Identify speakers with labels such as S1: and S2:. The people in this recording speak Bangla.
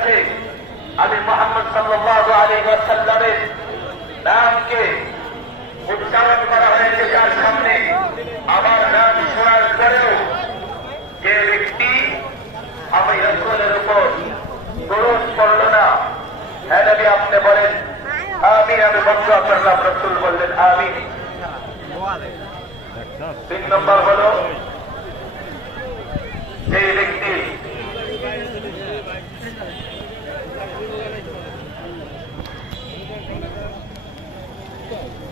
S1: কাছে আমি মোহাম্মদ সাল্লাল্লাহু আলাইহি ওয়াসাল্লামের নামকে উচ্চারণ করা হয়েছে যার সামনে। আমার নাম শোনার পরেও যে ব্যক্তি আমি রসুলের উপর দরুদ পড়ল না হ্যাঁ নবী, আপনি বলেন আমি আমি বন্ধ করলাম, রসুল বললেন আমি তিন নম্বর হল Okay.